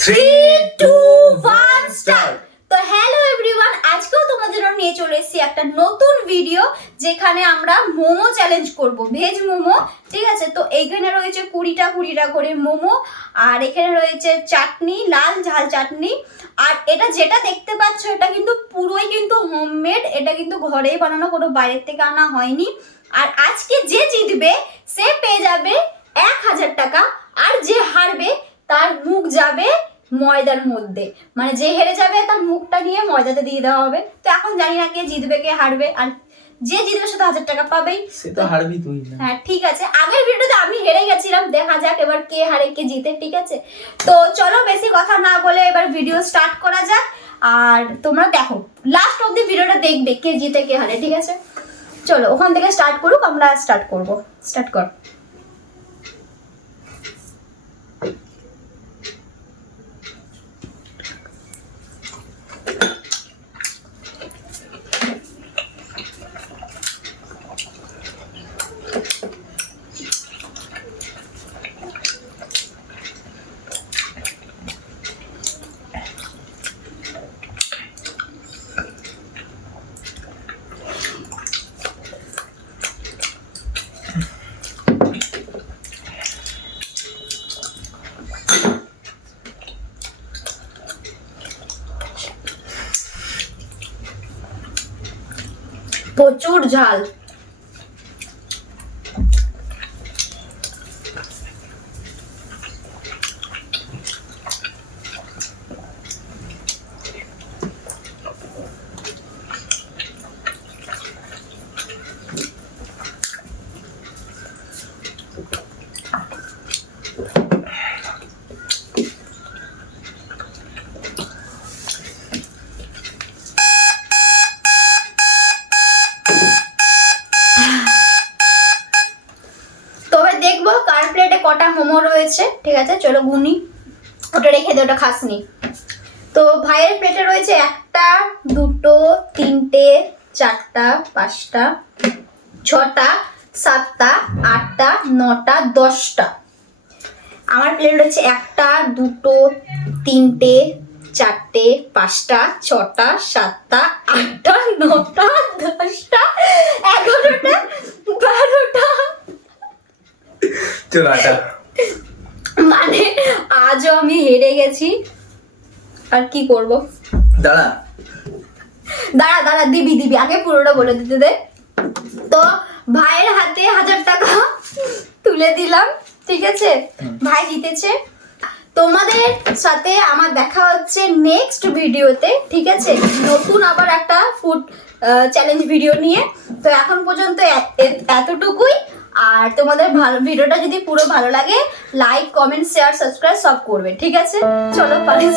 3, 2, 1 start. তো hello everyone, আজকেও তোমাদের জন্য নিয়ে চলে এসেছি একটা নতুন ভিডিও যেখানে আমরা মোমো চ্যালেঞ্জ করব, ভেজ মোমো। ঠিক আছে, তো এইখানে রয়েছে 20টা করে মোমো, আর এখানে রয়েছে চাটনি, লাল ঝাল চাটনি। আর এটা যেটা দেখতে পাচ্ছ এটা কিন্তু পুরোই কিন্তু হোমমেড, এটা কিন্তু ঘরেই বানানো, কোনো বাইরের থেকে আনা হয়নি। আর আজকে যে জিতবে সে পেয়ে যাবে 1000 টাকা, আর যে হারবে তার মুখ যাবে ময়দার মধ্যে, মানে যে হেরে যাবে তার মুখটা নিয়ে ময়দাতে দিয়ে দেওয়া হবে। তো এখন জানি না কে জিতবে কে হারবে, আর যে জিতবে সে তো 1000 টাকা পাবেই। সে তো হারবি তুই না। হ্যাঁ ঠিক আছে, আগের ভিডিওতে আমি হেরে গেছিলাম, দেখা যাক এবার কে হারে কে জিতে। ঠিক আছে, তো চলো বেশি কথা না বলে এবার ভিডিও স্টার্ট করা যাক। আর তোমরা দেখো লাস্ট অবধি ভিডিওটা দেখবে কে জিতে কে হারে। ঠিক আছে, চলো ওখান থেকে স্টার্ট করুক, আমরা স্টার্ট করব। স্টার্ট কর। প্রচুর ঝাল। তবে দেখবো কার প্লেটে কটা মোমো রয়েছে। ঠিক আছে, চলো গুনি। ওটা রেখে দে, ওটা খাসনি। তো ভাইয়ের প্লেটে রয়েছে 1টা 2টো 3টে 4টা 5টা 6টা 7টা 8টা 9টা 10টা। আমার প্লেটে রয়েছে 1টা 2টো 3টে 4টে 5টা 6টা 7টা 8টা 9টা 10টা 11টা 12টা। চল আটা। মানে আজও আমি হেরে গেছি, আর কি করব। দাঁড়া দাঁড়া দাঁড়া, দিবি দিবি, আগে পুরোটা বলে দিতে দে। তো ভাইয়ের হাতে 1000 টাকা তুলে দিলাম। ঠিক আছে, ভাই জিতেছে। তোমাদের সাথে আমার দেখা হচ্ছে নেক্সট ভিডিওতে। ঠিক আছে, নতুন আবার একটা ফুড চ্যালেঞ্জ ভিডিও নিয়ে। তো এখন পর্যন্ত এতটুকুই। আর তোমাদের ভালো ভিডিওটা যদি পুরো ভালো লাগে, লাইক কমেন্ট শেয়ার সাবস্ক্রাইব সব করবে। ঠিক আছে, চলো পালিয়ে